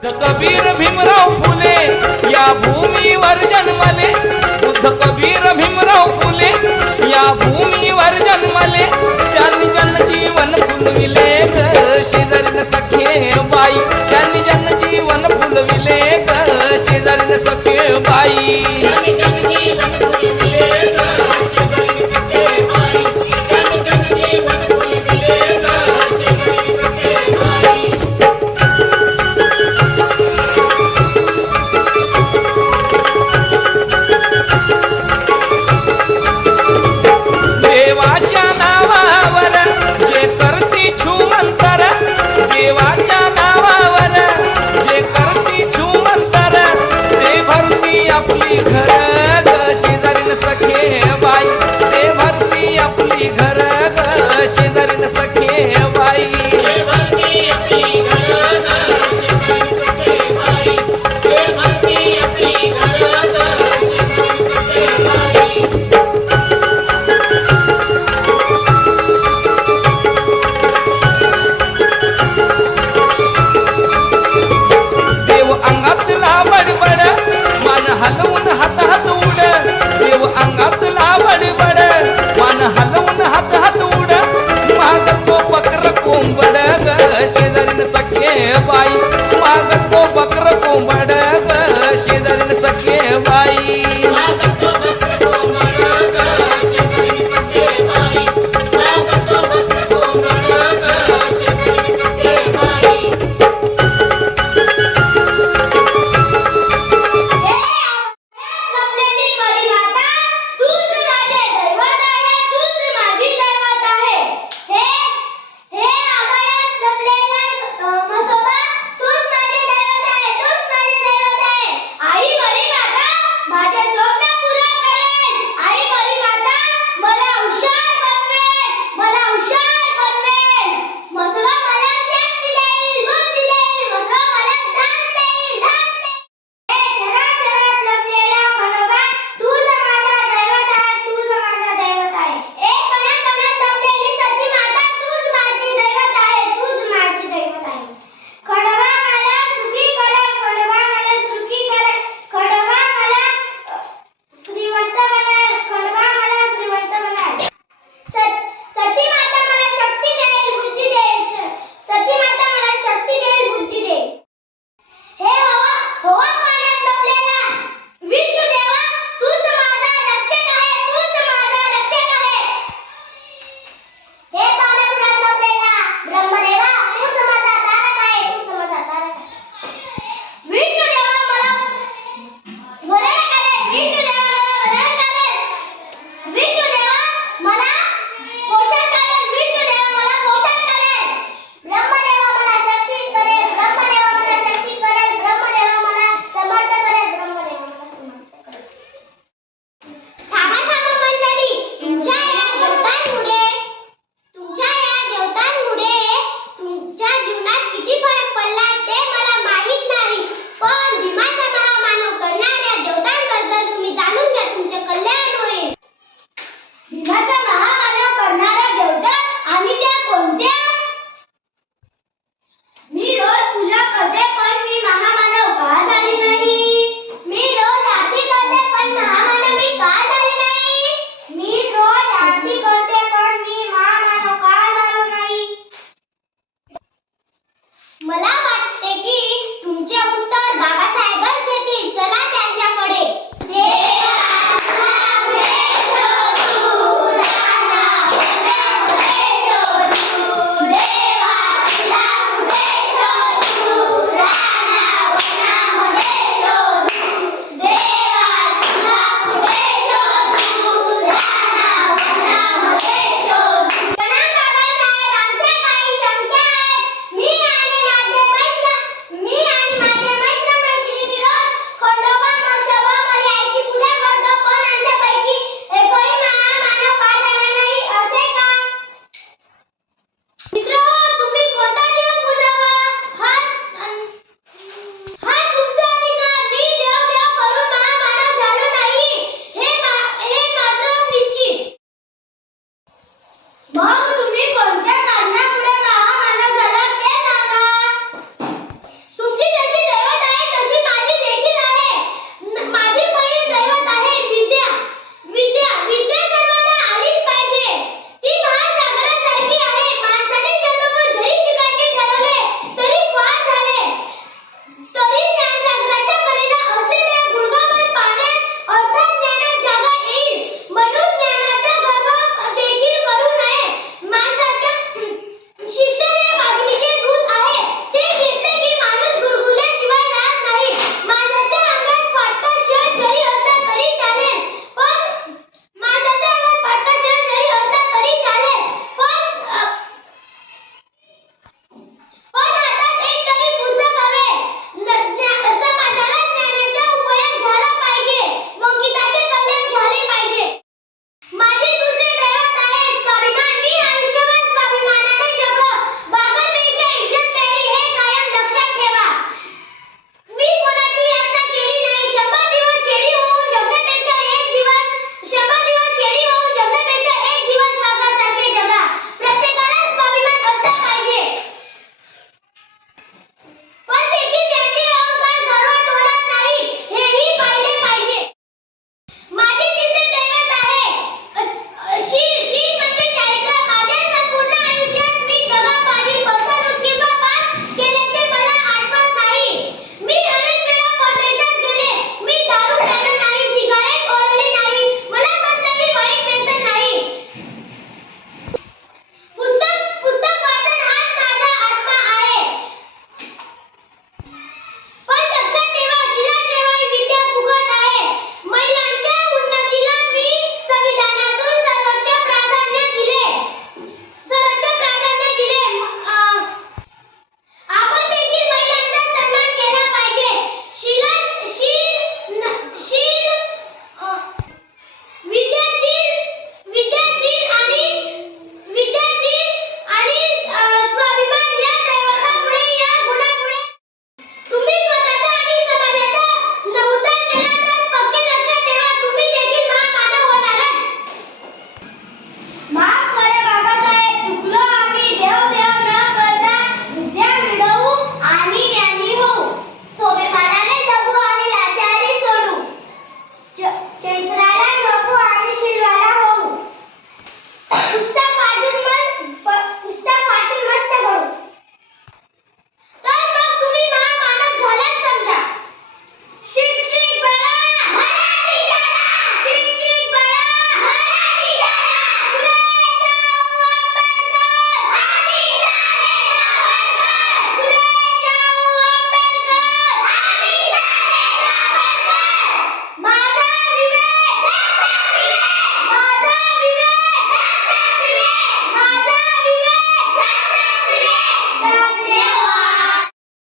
कबीर भीमराव फुले या भूमीवर जन्मले. बुद्ध कबीर भीमराव फुले या भूमीवर जन्मले. त्यांनी जनजीवन फुलविले शेजारी सखे Mom!